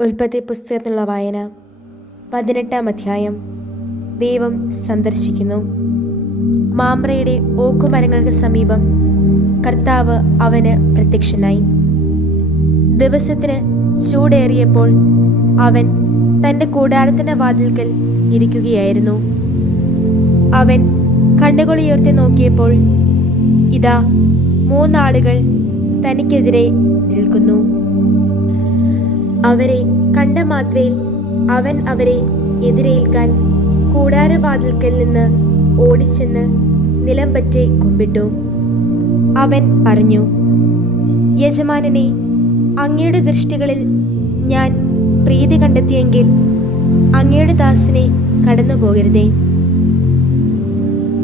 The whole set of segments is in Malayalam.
ഉൽപ്പത്തി പുസ്തകത്തിലുള്ള വായന 18-ാം അധ്യായം. ദൈവം സന്ദർശിക്കുന്നു. മാമ്രയുടെ ഓക്കുമരങ്ങൾക്ക് സമീപം കർത്താവ് അവന് പ്രത്യക്ഷനായി. ദിവസത്തിന് ചൂടേറിയപ്പോൾ അവൻ തൻ്റെ കൂടാരത്തിൻ്റെ വാതിൽക്കൽ ഇരിക്കുകയായിരുന്നു. അവൻ കണ്ണുകളുയർത്തി നോക്കിയപ്പോൾ ഇതാ 3 ആളുകൾ തനിക്കെതിരെ നിൽക്കുന്നു. അവരെ കണ്ട മാത്രയിൽ അവൻ അവരെ എതിരേൽക്കാൻ കൂടാരവാതിൽക്കൽ നിന്ന് ഓടിച്ചെന്ന് നിലം പറ്റി കുമ്പിട്ടു. അവൻ പറഞ്ഞു, യജമാനനെ, അങ്ങയുടെ ദൃഷ്ടികളിൽ ഞാൻ പ്രീതി കണ്ടെത്തിയെങ്കിൽ അങ്ങയുടെ ദാസനെ കടന്നു പോകരുതേ.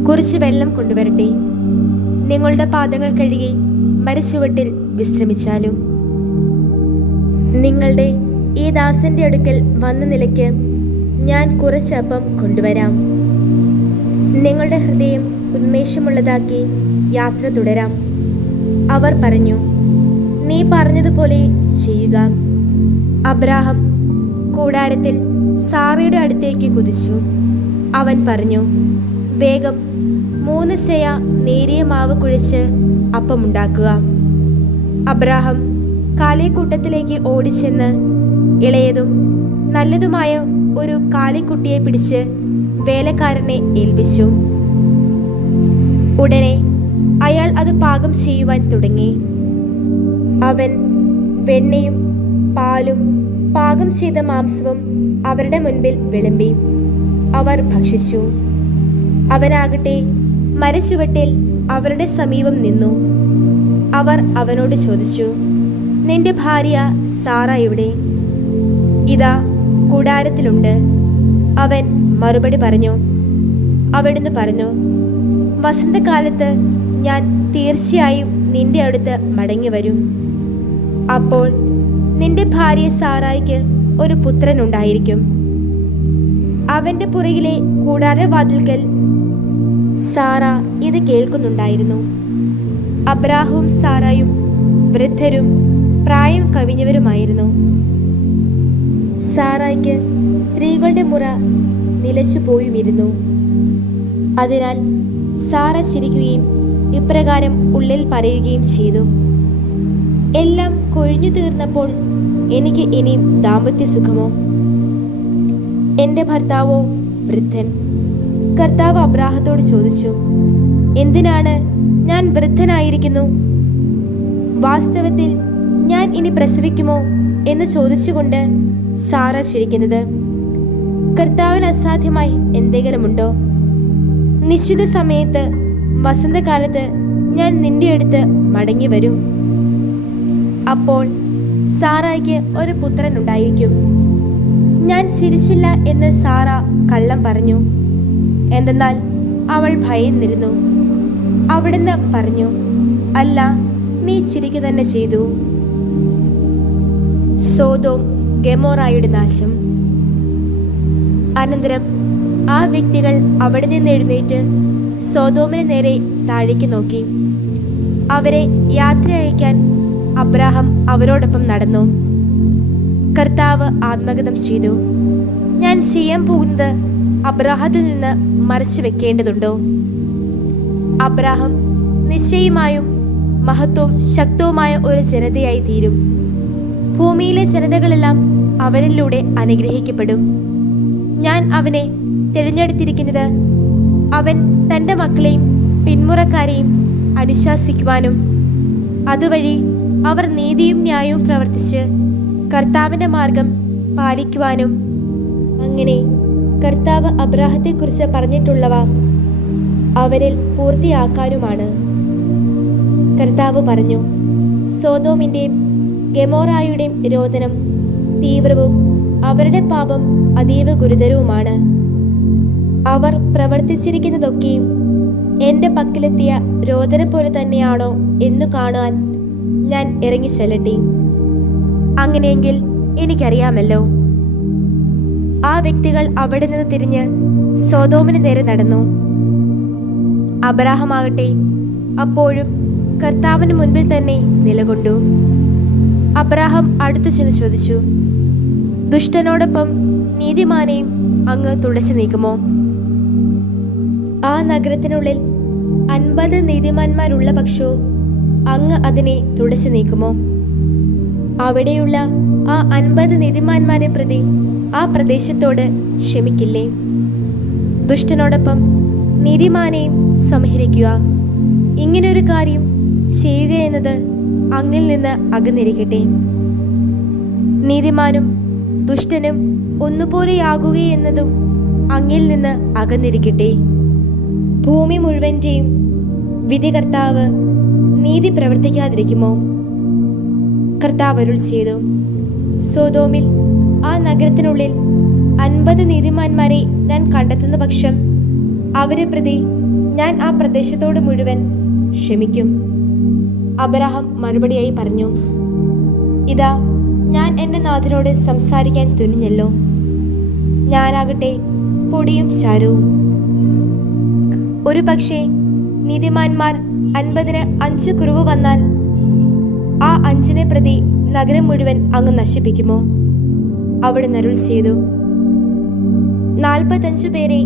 കുറച്ച് വെള്ളം കൊണ്ടുവരട്ടെ. നിങ്ങളുടെ പാദങ്ങൾ കഴുകി മരച്ചുവട്ടിൽ വിശ്രമിച്ചാലും. നിങ്ങളുടെ ഈ ദാസന്റെ അടുക്കൽ വന്ന നിലയ്ക്ക് ഞാൻ കുറച്ച് അപ്പം കൊണ്ടുവരാം. നിങ്ങളുടെ ഹൃദയം ഉന്മേഷമുള്ളതാക്കി യാത്ര തുടരാം. അവർ പറഞ്ഞു, നീ പറഞ്ഞതുപോലെ ചെയ്യുക. അബ്രാഹാം കൂടാരത്തിൽ സാറയുടെ അടുത്തേക്ക് കുതിച്ചു. അവൻ പറഞ്ഞു, വേഗം 3 സെയ നേരിയ മാവ് കുഴച്ച് അപ്പമുണ്ടാക്കുക. അബ്രാഹാം കാലിക്കൂട്ടത്തിലേക്ക് ഓടിച്ചെന്ന് ഇളയതും നല്ലതുമായ ഒരു കാലിക്കുട്ടിയെ പിടിച്ച് വേലക്കാരനെ ഏൽപ്പിച്ചു. ഉടനെ അയാൾ അത് പാകം ചെയ്യുവാൻ തുടങ്ങി. അവൻ വെണ്ണയും പാലും പാകം ചെയ്ത മാംസവും അവരുടെ മുൻപിൽ വിളമ്പി. അവർ ഭക്ഷിച്ചു. അവനാകട്ടെ മരച്ചുവട്ടിൽ അവരുടെ സമീപം നിന്നു. അവർ അവനോട് ചോദിച്ചു, നിന്റെ ഭാര്യ സാറ എവിടെ? ഇതാ കൂടാരത്തിലുണ്ട്. അവൻ മറുപടി പറഞ്ഞു. അവിടുന്ന് പറഞ്ഞു, വസന്തകാലത്ത് ഞാൻ തീർച്ചയായും നിന്റെ അടുത്ത് മടങ്ങി വരും. അപ്പോൾ നിന്റെ ഭാര്യ സാറായിക്ക് ഒരു പുത്രനുണ്ടായിരിക്കും. അവന്റെ പുറകിലെ കൂടാരവാതിൽക്കൽ സാറ ഇത് കേൾക്കുന്നുണ്ടായിരുന്നു. അബ്രാഹവും സാറായും വൃദ്ധരും പ്രായം കവിഞ്ഞവരുമായിരുന്നു. സാറായ്ക്ക് സ്ത്രീകളുടെ മുറ നിലച്ചു പോയുമിരുന്നു. അതിനാൽ സാറ ചിരിക്കുകയും ഇപ്രകാരം ഉള്ളിൽ പറയുകയും ചെയ്തു, എല്ലാം കൊഴിഞ്ഞു തീർന്നപ്പോൾ എനിക്ക് ഇനിയും ദാമ്പത്യ സുഖമോ? എൻ്റെ ഭർത്താവോ വൃദ്ധൻ. കർത്താവ് അബ്രാഹത്തോട് ചോദിച്ചു, എന്തിനാണ് ഞാൻ വൃദ്ധനായിരിക്കുന്നു? വാസ്തവത്തിൽ ഞാൻ ഇനി പ്രസവിക്കുമോ എന്ന് ചോദിച്ചുകൊണ്ട് സാറ ചിരിക്കുന്നത്. കർത്താവിന് അസാധ്യമായി എന്തെങ്കിലുമുണ്ടോ? നിശ്ചിത സമയത്ത് വസന്തകാലത്ത് ഞാൻ നിന്റെ അടുത്ത് മടങ്ങി വരും. അപ്പോൾ സാറായ്ക്ക് ഒരു പുത്രൻ ഉണ്ടായിരിക്കും. ഞാൻ ചിരിച്ചില്ല എന്ന് സാറ കള്ളം പറഞ്ഞു. എന്തെന്നാൽ അവൾ ഭയന്നിരുന്നു. അവിടുന്ന് പറഞ്ഞു, അല്ല, നീ ചിരിക്കുക തന്നെ ചെയ്തു. സോദോം ഗെമോറായുടെ നാശം. അനന്തരം ആ വ്യക്തികൾ അവിടെ നിന്ന് എഴുന്നേറ്റ് സോദോമിന് നേരെ താഴേക്ക് നോക്കി. അവരെ യാത്ര അയക്കാൻ അബ്രാഹാം അവരോടൊപ്പം നടന്നു. കർത്താവ് ആത്മഗതം ചെയ്തു, ഞാൻ ചെയ്യാൻ പോകുന്നത് അബ്രാഹത്തിൽ നിന്ന് മറച്ചു വെക്കേണ്ടതുണ്ടോ? അബ്രാഹാം നിശ്ചയമായും മഹത്വവും ശക്തവുമായ ഒരു ജനതയായി തീരും. ഭൂമിയിലെ ജനതകളെല്ലാം അവനിലൂടെ അനുഗ്രഹിക്കപ്പെടും. ഞാൻ അവനെ തിരഞ്ഞെടുത്തിരിക്കുന്നത് അവൻ തൻ്റെ മക്കളെയും പിന്മുറക്കാരെയും അനുശാസിക്കുവാനും അതുവഴി അവർ നീതിയും ന്യായവും പ്രവർത്തിച്ച് കർത്താവിൻ്റെ മാർഗം പാലിക്കുവാനും, അങ്ങനെ കർത്താവ് അബ്രാഹത്തെക്കുറിച്ച് പറഞ്ഞിട്ടുള്ളവ അവരിൽ പൂർത്തിയാക്കാനുമാണ്. കർത്താവ് പറഞ്ഞു, സോദോമിൻ്റെയും ഗെമോറായുടെയും രോദനം തീവ്രവും അവരുടെ പാപം അതീവ ഗുരുതരവുമാണ്. അവർ പ്രവർത്തിച്ചിരിക്കുന്നതൊക്കെയും എൻ്റെ പക്കലെത്തിയ രോദനം പോലെ തന്നെയാണോ എന്നു കാണുവാൻ ഞാൻ ഇറങ്ങിച്ചെല്ലട്ടെ. അങ്ങനെയെങ്കിൽ എനിക്കറിയാമല്ലോ. ആ വ്യക്തികൾ അവിടെ നിന്ന് തിരിഞ്ഞ് സോദോമിന് നേരെ നടന്നു. അബ്രാഹാമാകട്ടെ അപ്പോഴും കർത്താവിന് മുൻപിൽ തന്നെ നിലകൊണ്ടു. അബ്രാഹാം അടുത്തു ചെന്ന് ചോദിച്ചു, ദുഷ്ടനോടൊപ്പം നീതിമാനെയും അങ്ങ് തുടച്ചു നീക്കുമോ? ആ നഗരത്തിനുള്ളിൽ 50 നീതിമാന്മാരുള്ള പക്ഷവും അങ്ങ് അതിനെ തുടച്ചു നീക്കുമോ? അവിടെയുള്ള ആ 50 നീതിമാന്മാരെ പ്രതി ആ പ്രദേശത്തോട് ക്ഷമിക്കില്ലേ? ദുഷ്ടനോടൊപ്പം നീതിമാനെയും സംഹരിക്കുക, ഇങ്ങനൊരു കാര്യം ചെയ്യുക എന്നത് അങ്ങിൽ നിന്ന് അകന്നിരിക്കട്ടെ. നീതിമാനും ദുഷ്ടനും ഒന്നുപോലെയാകുകയെന്നതും അങ്ങിൽ നിന്ന് അകന്നിരിക്കട്ടെ. ഭൂമി മുഴുവൻ്റെയും വിധികർത്താവ് നീതി പ്രവർത്തിക്കാതിരിക്കുമോ? കർത്താവ് അരുൾ ചെയ്തു, സൊദോമിൽ ആ നഗരത്തിനുള്ളിൽ 50 നീതിമാന്മാരെ ഞാൻ കണ്ടെത്തുന്ന പക്ഷം അവരെ പ്രതി ഞാൻ ആ പ്രദേശത്തോട് മുഴുവൻ ക്ഷമിക്കും. അബ്രാഹാം മറുപടിയായി പറഞ്ഞു, ഇതാ ഞാൻ എൻ്റെ നാഥനോട് സംസാരിക്കാൻ തുനിഞ്ഞല്ലോ. ഞാനാകട്ടെ പൊടിയും ചാരവും. ഒരു പക്ഷേ നീതിമാന്മാർ 50-ന് 5 കുറവ് വന്നാൽ ആ 5-നെ പ്രതി നഗരം മുഴുവൻ അങ്ങ് നശിപ്പിക്കുമോ? അവിടെ അരുൾ ചെയ്തു, 45 പേരെ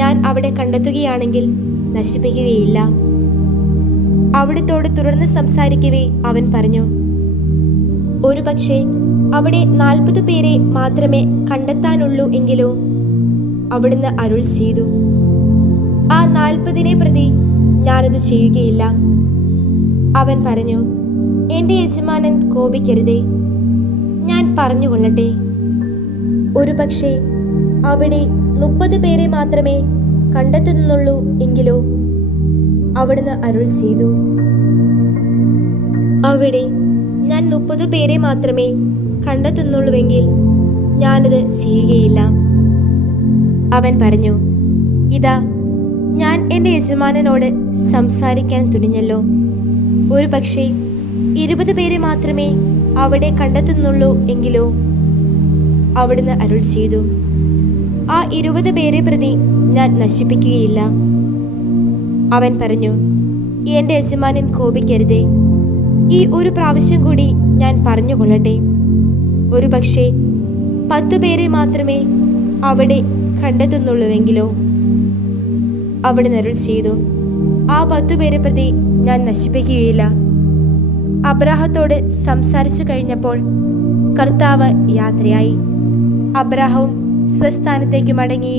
ഞാൻ അവിടെ കണ്ടെത്തുകയാണെങ്കിൽ നശിപ്പിക്കുകയില്ല. അവിടുത്തോട് തുടർന്ന് സംസാരിക്കവേ അവൻ പറഞ്ഞു, ഒരു പക്ഷേ അവിടെ 40 പേരെ മാത്രമേ കണ്ടെത്താനുള്ളൂ എങ്കിലോ? അവിടുന്ന് അരുൾ ചെയ്തു, ആ 40-നെ പ്രതി ഞാനത് ചെയ്യുകയില്ല. അവൻ പറഞ്ഞു, എൻ്റെ യജമാനൻ കോപിക്കരുതേ, ഞാൻ പറഞ്ഞുകൊള്ളട്ടെ. ഒരു പക്ഷേ അവിടെ 30 പേരെ മാത്രമേ കണ്ടെത്തുന്നുള്ളൂ എങ്കിലോ? അവിടുന്ന് അരുൾ ചെയ്തു, അവിടെ ഞാൻ 30 പേരെ മാത്രമേ കണ്ടെത്തുന്നുള്ളൂവെങ്കിൽ ഞാനത് ചെയ്യുകയില്ല. അവൻ പറഞ്ഞു, ഇതാ ഞാൻ എൻ്റെ യജമാനനോട് സംസാരിക്കാൻ തുനിഞ്ഞല്ലോ. ഒരു പക്ഷേ 20 പേരെ മാത്രമേ അവിടെ കണ്ടെത്തുന്നുള്ളൂ എങ്കിലോ? അവിടുന്ന് അരുൾ ചെയ്തു, ആ 20 പേരെ പ്രതി ഞാൻ നശിപ്പിക്കുകയില്ല. അവൻ പറഞ്ഞു, എൻ്റെ യജമാനൻ കോപിക്കരുതേ, ഈ ഒരു പ്രാവശ്യം കൂടി ഞാൻ പറഞ്ഞുകൊള്ളട്ടെ. ഒരു പക്ഷേ 10 പേരെ മാത്രമേ അവിടെ കണ്ടെത്തുന്നുള്ളൂവെങ്കിലോ? അവിടെ അരുൾ ചെയ്തു, ആ 10 പേരെ പ്രതി ഞാൻ നശിപ്പിക്കുകയില്ല. അബ്രാഹത്തോട് സംസാരിച്ചു കഴിഞ്ഞപ്പോൾ കർത്താവ് യാത്രയായി. അബ്രാഹവും സ്വസ്ഥാനത്തേക്ക് മടങ്ങി.